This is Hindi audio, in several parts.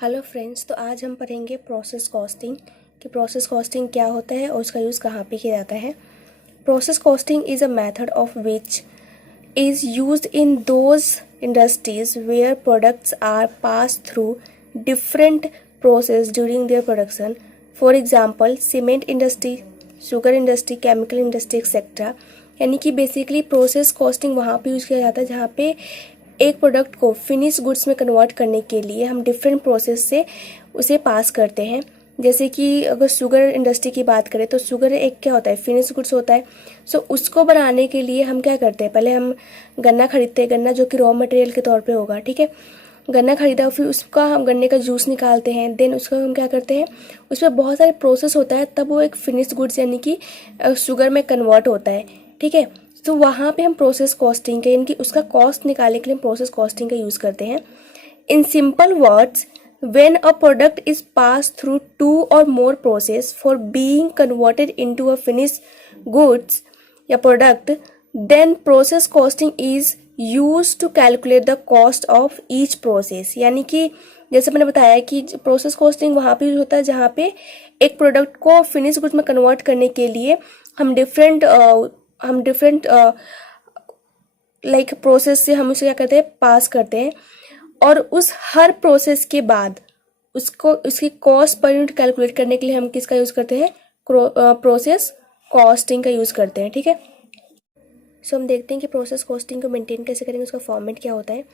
हेलो फ्रेंड्स, तो आज हम पढ़ेंगे प्रोसेस कॉस्टिंग कि प्रोसेस कॉस्टिंग क्या होता है और उसका यूज़ कहाँ पे किया जाता है। Process costing is a method of which is used in those industries where products are passed through different process during their production. For example, cement industry, sugar industry, chemical industry etc. यानी कि बेसिकली प्रोसेस कॉस्टिंग वहाँ पे यूज़ किया जाता है जहाँ पे एक प्रोडक्ट को फिनिश गुड्स में कन्वर्ट करने के लिए हम डिफरेंट प्रोसेस से उसे पास करते हैं। जैसे कि अगर शुगर इंडस्ट्री की बात करें तो शुगर एक क्या होता है, फिनिश गुड्स होता है। सो उसको बनाने के लिए हम क्या करते हैं, पहले हम गन्ना खरीदते हैं, गन्ना जो कि रॉ मटेरियल के तौर पे होगा, ठीक है। गन्ना खरीदा, फिर उसका हम गन्ने का जूस निकालते हैं, देन उसको हम क्या करते हैं, उसमें बहुत सारे प्रोसेस होता है, तब वो एक फिनिश गुड्स यानी कि शुगर में कन्वर्ट होता है, ठीक है। तो वहाँ पे हम प्रोसेस कॉस्टिंग का यानी कि उसका कॉस्ट निकालने के लिए हम प्रोसेस कॉस्टिंग का यूज़ करते हैं। In simple words, when a product is passed through two or more process for being converted into a finished goods या product, then process costing is used to calculate the cost of each process। यानी कि जैसे मैंने बताया कि प्रोसेस कॉस्टिंग वहाँ पे यूज होता है जहाँ पे एक प्रोडक्ट को फिनिश गुड्स में कन्वर्ट करने के लिए हम डिफरेंट लाइक प्रोसेस से हम उसे क्या करते हैं, पास करते हैं, और उस हर प्रोसेस के बाद उसको उसकी कॉस्ट पर यूनिट कैलकुलेट करने के लिए हम किसका यूज़ करते हैं, प्रोसेस कॉस्टिंग का यूज़ करते हैं, ठीक है। सो हम देखते हैं कि प्रोसेस कॉस्टिंग को मेंटेन कैसे करेंगे, उसका फॉर्मेट क्या होता है,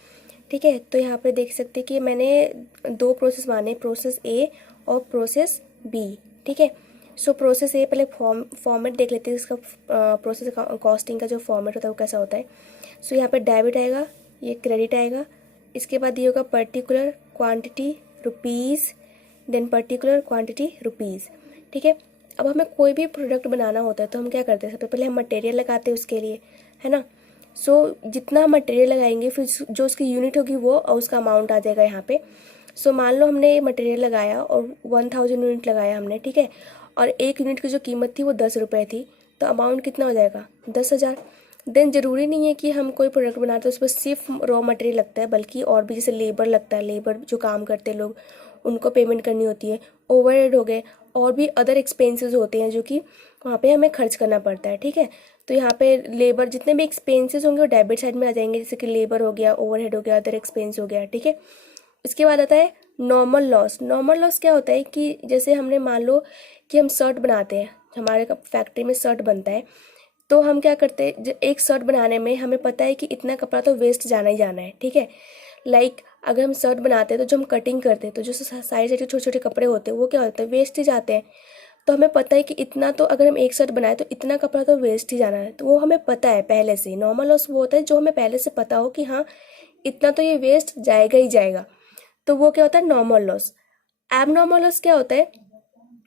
ठीक है। तो यहाँ पे देख सकते हैं कि मैंने दो प्रोसेस माने, प्रोसेस ए और प्रोसेस बी, ठीक है। सो प्रोसेस ए पहले फॉर्मेट देख लेते हैं, इसका प्रोसेस कॉस्टिंग का जो फॉर्मेट होता है वो कैसा होता है। सो यहाँ पे डेबिट आएगा, ये क्रेडिट आएगा, इसके बाद ये होगा particular quantity rupees, then particular quantity rupees, ठीक है। अब हमें कोई भी प्रोडक्ट बनाना होता है तो हम क्या करते हैं, सबसे पहले हम मटेरियल लगाते हैं उसके लिए, है ना। सो जितना मटेरियल लगाएंगे फिर जो उसकी यूनिट होगी वो और उसका अमाउंट आ जाएगा यहाँ पे। सो मान लो हमने ये मटेरियल लगाया और 1000 यूनिट लगाया हमने, ठीक है, और एक यूनिट की जो कीमत थी वो 10 रुपये थी, तो अमाउंट कितना हो जाएगा, 10,000। देन ज़रूरी नहीं है कि हम कोई प्रोडक्ट बनाते हैं उस पर सिर्फ रॉ मटेरियल लगता है, बल्कि और भी जैसे लेबर लगता है, लेबर जो काम करते हैं लोग उनको पेमेंट करनी होती है, ओवरहेड हो गए, और भी अदर एक्सपेंसेस होते हैं जो कि वहाँ पे हमें खर्च करना पड़ता है, ठीक है। तो यहाँ पे लेबर जितने भी एक्सपेंसेस होंगे वो डेबिट साइड में आ जाएंगे, जैसे कि लेबर हो गया, ओवरहेड हो गया, अदर एक्सपेंस हो गया, ठीक है। इसके बाद आता है नॉर्मल लॉस। नॉर्मल लॉस क्या होता है कि जैसे हमने मान लो कि हम शर्ट बनाते हैं, हमारे फैक्ट्री में शर्ट बनता है, तो हम क्या करते हैं, एक शर्ट बनाने में हमें पता है कि इतना कपड़ा तो वेस्ट जाना ही जाना है, ठीक है। लाइक अगर हम शर्ट बनाते हैं तो जो हम कटिंग करते हैं तो जो साइड साइड के छोटे छोटे कपड़े होते हैं वो क्या होते हैं, वेस्ट ही जाते हैं। तो हमें पता है कि इतना तो अगर हम एक शर्ट बनाए तो इतना कपड़ा तो वेस्ट ही जाना है, तो वो हमें पता है पहले से। नॉर्मल लॉस वो होता है जो हमें पहले से पता हो कि हाँ इतना तो ये वेस्ट जाएगा ही जाएगा, तो वो क्या होता है, नॉर्मल लॉस। एबनॉर्मल लॉस क्या होता है,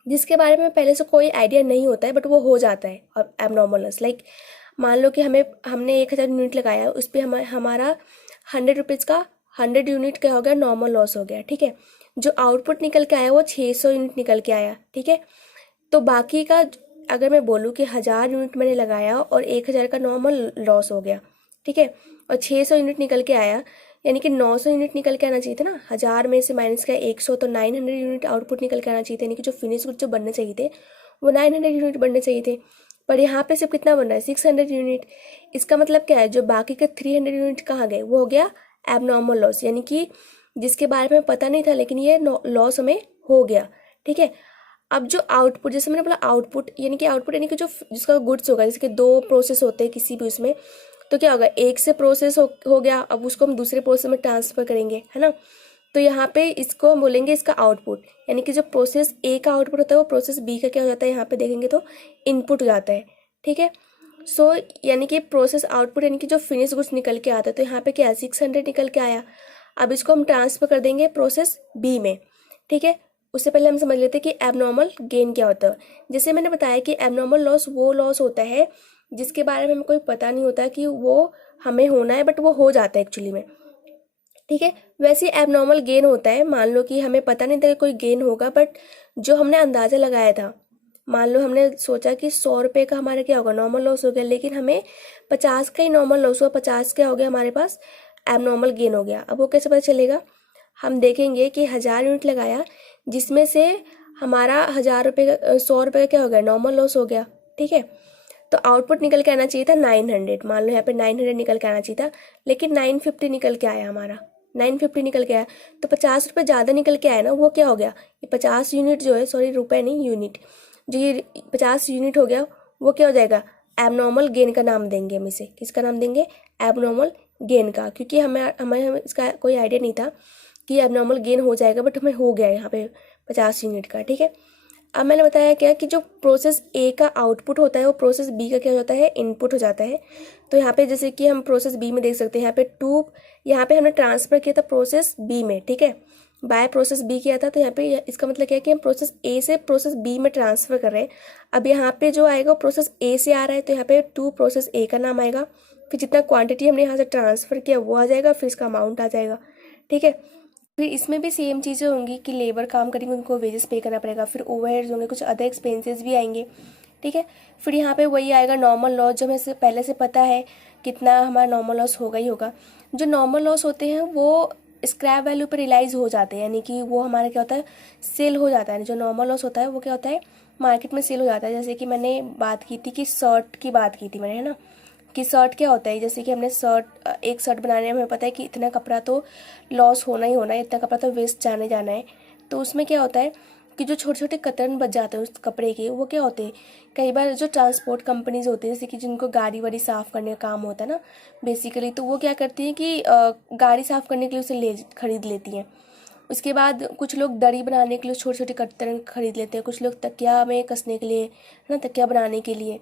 जिसके बारे में पहले से कोई आइडिया नहीं होता है बट वो हो जाता है। और एबनॉर्मल लॉस लाइक मान लो कि हमने 1000 यूनिट लगाया, उस पर हमारा 100 रुपीज़ का 100 यूनिट क्या हो गया, नॉर्मल लॉस हो गया, ठीक है। जो आउटपुट निकल के आया वो 600 यूनिट निकल के आया, ठीक है। तो बाकी का अगर मैं बोलूँ कि 1000 यूनिट मैंने लगाया और 1000 का नॉर्मल लॉस हो गया, ठीक है, और 600 यूनिट निकल के आया, यानी कि 900 यूनिट निकल के आना चाहिए था ना। 1000 में से माइनस किया 100, तो 900 यूनिट आउटपुट निकल के आना चाहिए था, यानी कि जो फिनिश गुड जो बनने चाहिए थे वो 900 यूनिट बनने चाहिए थे। पर यहाँ पे सिर्फ कितना बन रहा है, 600 यूनिट। इसका मतलब क्या है, जो बाकी के 300 यूनिट कहाँ गए, वो हो गया एबनॉर्मल लॉस, यानी कि जिसके बारे में पता नहीं था लेकिन ये लॉस हमें हो गया, ठीक है। अब जो आउटपुट, जैसे मैंने बोला आउटपुट यानी कि जो जिसका गुड्स होगा, जैसे कि दो प्रोसेस होते हैं किसी भी उसमें, तो क्या होगा, एक से प्रोसेस हो गया, अब उसको हम दूसरे प्रोसेस में ट्रांसफर करेंगे, है ना। तो यहाँ पे इसको हम बोलेंगे इसका आउटपुट, यानी कि जो प्रोसेस ए का आउटपुट होता है वो प्रोसेस बी का क्या हो जाता है, यहाँ पे देखेंगे तो इनपुट हो जाता है, ठीक है। सो यानी कि प्रोसेस आउटपुट यानी कि जो फिनिश गुड्स निकल के आता है, तो यहाँ पे क्या 600 निकल के आया। अब इसको हम ट्रांसफर कर देंगे प्रोसेस बी में, ठीक है। उससे पहले हम समझ लेते हैं कि एबनॉर्मल गेन क्या होता है। जैसे मैंने बताया कि एबनॉर्मल लॉस वो लॉस होता है जिसके बारे में हमें कोई पता नहीं होता कि वो हमें होना है बट वो हो जाता है एक्चुअली में, ठीक है। वैसे एबनॉर्मल गेन होता है, मान लो कि हमें पता नहीं था कि कोई गेन होगा, बट जो हमने अंदाज़ा लगाया था, मान लो हमने सोचा कि 100 रुपये का हमारा क्या होगा, नॉर्मल लॉस हो गया, लेकिन हमें 50 का ही नॉर्मल लॉस हुआ, 50 क्या हो गया हमारे पास, एबनॉर्मल गेन हो गया। अब वो कैसे पता चलेगा, हम देखेंगे कि 1000 यूनिट लगाया, जिसमें से हमारा 1000 रुपये का 100 रुपये का क्या हो गया, नॉर्मल लॉस हो गया। ठीक है, तो आउटपुट निकल के आना चाहिए था 900, मान लो यहाँ पे 900 निकल के आना चाहिए था, लेकिन 950 निकल के आया हमारा, 950 निकल के आया। तो 50 रुपये ज़्यादा निकल के आया ना, वो क्या हो गया, ये 50 यूनिट जो है, सॉरी रुपए नहीं यूनिट, जो ये 50 यूनिट हो गया, वो क्या हो जाएगा, एबनॉर्मल गेन का नाम देंगे हम इसे। किसका नाम देंगे, एबनॉर्मल गेन का, क्योंकि हमें इसका कोई आइडिया नहीं था कि एबनॉर्मल गेन हो जाएगा, बट हमें हो गया यहाँ पे 50 यूनिट का। ठीक है, अब मैंने बताया क्या कि जो प्रोसेस ए का आउटपुट होता है वो प्रोसेस बी का क्या हो जाता है, इनपुट हो जाता है। तो यहाँ पे जैसे कि हम प्रोसेस बी में देख सकते हैं, यहाँ पे हमने ट्रांसफ़र किया था प्रोसेस बी में। ठीक है, बाय प्रोसेस बी किया था, तो यहाँ पे इसका मतलब क्या है कि हम प्रोसेस ए से प्रोसेस बी में ट्रांसफ़र कर रहे हैं। अब यहाँ पे जो आएगा प्रोसेस ए से आ रहा है, तो यहाँ पे टू प्रोसेस ए का नाम आएगा, फिर जितना क्वांटिटी हमने यहाँ से ट्रांसफ़र किया वो आ जाएगा, फिर इसका अमाउंट आ जाएगा। ठीक है, फिर इसमें भी सेम चीज़ें होंगी कि लेबर काम करेंगे, उनको वेजेस पे करना पड़ेगा, फिर ओवरहेड्स होंगे, कुछ अदर एक्सपेंसेस भी आएंगे। ठीक है, फिर यहाँ पे वही आएगा नॉर्मल लॉस, जो हमें पहले से पता है कितना हमारा नॉर्मल लॉस होगा ही होगा। जो नॉर्मल लॉस होते हैं वो स्क्रैप वैल्यू पर रियलाइज़ हो जाते हैं, यानी कि वो हमारा क्या होता है, सेल हो जाता है। जो नॉर्मल लॉस होता है वो क्या होता है, मार्केट में सेल हो जाता है। जैसे कि मैंने बात की थी कि शर्ट की बात की थी मैंने, है ना, कि शर्ट क्या होता है, जैसे कि हमने एक शर्ट बनाने में हमें पता है कि इतना कपड़ा तो लॉस होना ही होना है, इतना कपड़ा तो वेस्ट जाना है। तो उसमें क्या होता है कि जो छोटे छोटे कतरन बच जाते हैं उस कपड़े के, वो क्या होते हैं, कई बार जो ट्रांसपोर्ट कंपनीज होती है, जैसे कि जिनको गाड़ी वाड़ी साफ़ करने का काम होता है ना बेसिकली, तो वो क्या करती हैं कि गाड़ी साफ़ करने के लिए उसे खरीद लेती हैं। उसके बाद कुछ लोग दरी बनाने के लिए छोटे छोटे कतरन खरीद लेते हैं, कुछ लोग तकिया में कसने के लिए, है ना, तकिया बनाने के लिए।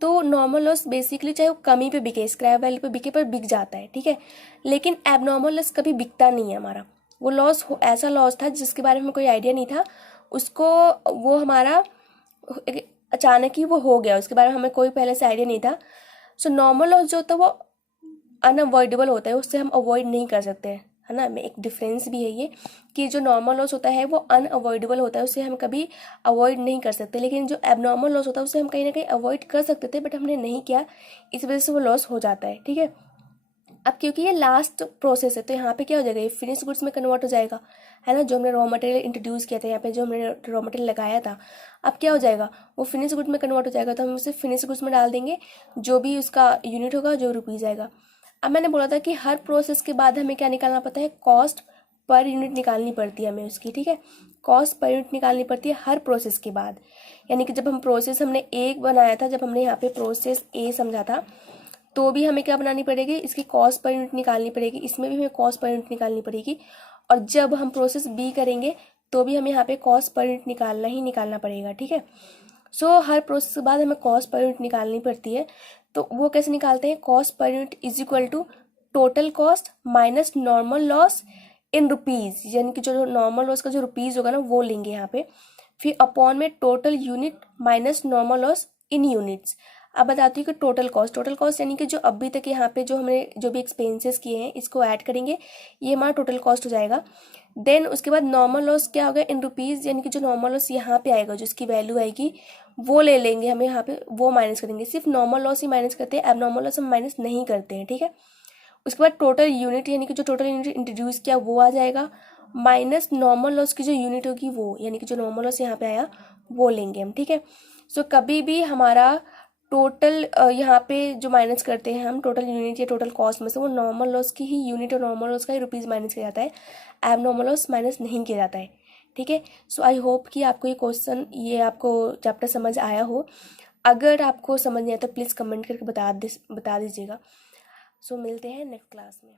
तो नॉर्मल लॉस बेसिकली चाहे वो कमी पे बिके, स्क्रैप वैल्यू पे बिके, पर बिक जाता है। ठीक है, लेकिन एबनॉर्मल लॉस कभी बिकता नहीं है हमारा। वो लॉस ऐसा लॉस था जिसके बारे में हमें कोई आइडिया नहीं था, उसको वो हमारा अचानक ही वो हो गया, उसके बारे में हमें कोई पहले से आइडिया नहीं था। सो नॉर्मल लॉस जो होता है वो अनअवॉइडेबल होता है, उससे हम अवॉइड नहीं कर सकते, है ना। एक डिफरेंस भी है ये कि जो नॉर्मल लॉस होता है वो अनअवॉइडेबल होता है, उससे हम कभी अवॉइड नहीं कर सकते, लेकिन जो एबनॉर्मल लॉस होता है उससे हम कहीं ना कहीं अवॉइड कर सकते थे, बट हमने नहीं किया, इस वजह से वो लॉस हो जाता है। ठीक है, अब क्योंकि ये लास्ट प्रोसेस है, तो यहाँ पे क्या हो जाएगा, ये फिनिश गुड्स में कन्वर्ट हो जाएगा, है ना। जो हमने रॉ मटेरियल इंट्रोड्यूस किया था, यहाँ पे जो हमने रॉ मटेरियल लगाया था, अब क्या हो जाएगा, वो फिनिश गुड में कन्वर्ट हो जाएगा। तो हम उसे फिनिश गुड्स में डाल देंगे, जो भी उसका यूनिट होगा, जो रुपीज़ आएगा। अब मैंने बोला था कि हर प्रोसेस के बाद हमें क्या निकालना पड़ता है, कॉस्ट पर यूनिट निकालनी पड़ती है हमें उसकी। ठीक है, कॉस्ट पर यूनिट निकालनी पड़ती है हर प्रोसेस के बाद। यानी कि जब हम प्रोसेस हमने एक बनाया था, जब हमने यहाँ पे प्रोसेस ए समझा था, तो भी हमें क्या बनानी पड़ेगी, इसकी कॉस्ट पर यूनिट निकालनी पड़ेगी, इसमें भी हमें कॉस्ट पर यूनिट निकालनी पड़ेगी। और जब हम प्रोसेस बी करेंगे तो भी हमें यहाँ पे कॉस्ट पर यूनिट निकालना ही निकालना पड़ेगा। ठीक है, सो हर प्रोसेस के बाद हमें कॉस्ट पर यूनिट निकालनी पड़ती है। तो वो कैसे निकालते हैं, cost per unit is equal to total cost minus normal loss in rupees, यानी कि जो नॉर्मल लॉस का जो रुपीज़ होगा ना वो लेंगे यहाँ पे, फिर अपॉन में total unit minus normal loss इन यूनिट्स। अब बताती हूँ कि टोटल कॉस्ट यानी कि जो अभी तक यहाँ पे जो हमने जो भी एक्सपेंसेस किए हैं इसको ऐड करेंगे, ये हमारा टोटल कॉस्ट हो जाएगा। देन उसके बाद नॉर्मल लॉस क्या होगा, इन रुपीज़, यानी कि जो नॉर्मल लॉस यहाँ पे आएगा, जो इसकी वैल्यू आएगी वो ले लेंगे हमें यहाँ पे, वो माइनस करेंगे। सिर्फ नॉर्मल लॉस ही माइनस करते हैं, अब नॉर्मल लॉस हम माइनस नहीं करते हैं। ठीक है, उसके बाद टोटल यूनिट, यानी कि जो टोटल यूनिट इंट्रोड्यूस किया वो आ जाएगा, माइनस नॉर्मल लॉस की जो यूनिट होगी वो, यानी कि जो नॉर्मल लॉस यहाँ पे आया वो लेंगे हम। ठीक है, सो कभी भी हमारा टोटल यहाँ पे जो माइनस करते हैं हम टोटल यूनिट या टोटल कॉस्ट में से, वो नॉर्मल लॉस की ही यूनिट और नॉर्मल लॉस का ही रुपीज़ माइनस किया जाता है, एब नॉर्मल लॉस माइनस नहीं किया जाता है। ठीक है, सो आई होप कि आपको ये आपको चैप्टर समझ आया हो। अगर आपको समझ नहीं आया तो प्लीज़ कमेंट करके बता दीजिएगा। सो मिलते हैं नेक्स्ट क्लास में।